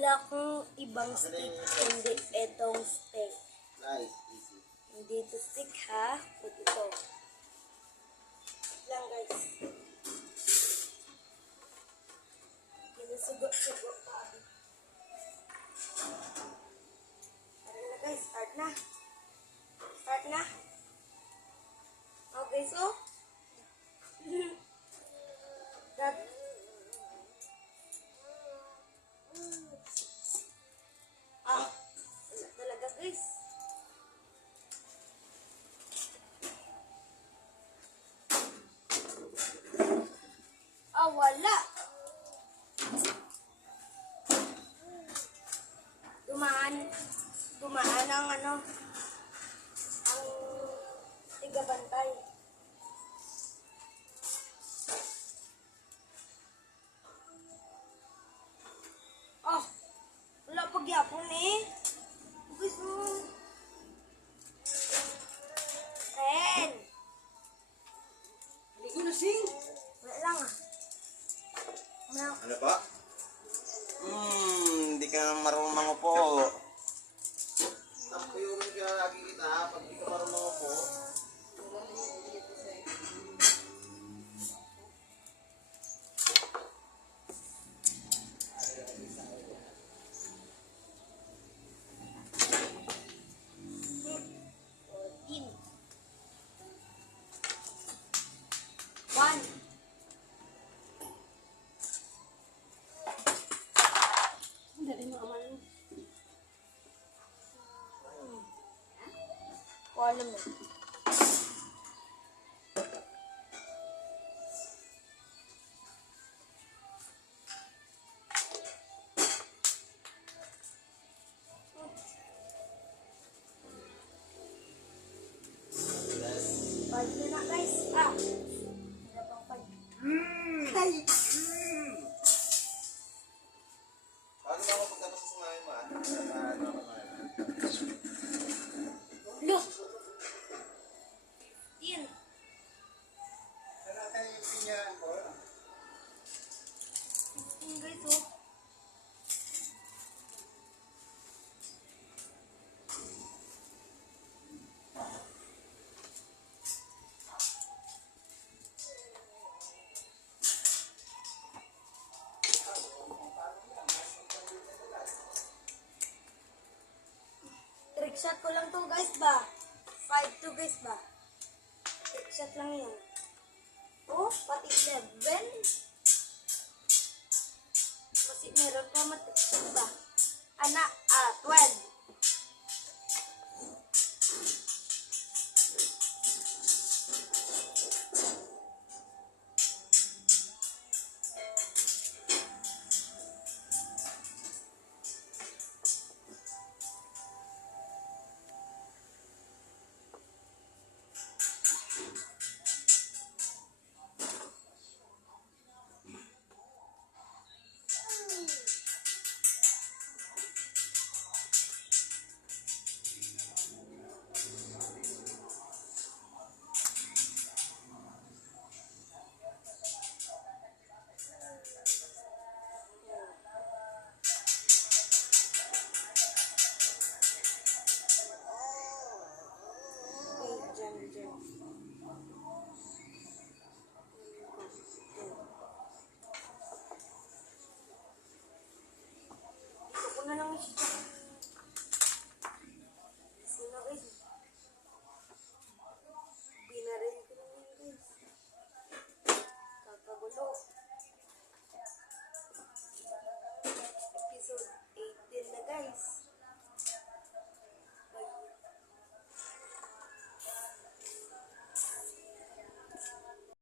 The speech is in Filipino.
Wala akong ibang stick, hindi itong stick. Nice, easy. Hindi ito stick ha, put ito. Lang guys. Sinusugot-sugot pa. Tara na guys, start na. Start na. Okay, so. That. Wala talaga guys. Wala. Dumaan ang ang tigabantay. Wala pagyapon eh. Gusto mo. 10. Hindi ko na sing. Wala lang Ano pa? Hindi ka marunong mangupo. Tapuyurin ka lagi kita pag di ka marunong mangupo. Alam mo. Five na na guys. Wala pang five. Ay! Paano ba ako pagkatapos sa mga iman? Look! 15. Sana tayo yung pinyahan ko. 15 guys oh. Trick shot ko lang to guys ba? 5-2 guys ba? Trick shot lang yun. Pati 7. Kasi meron pa matrick shot ba? 12.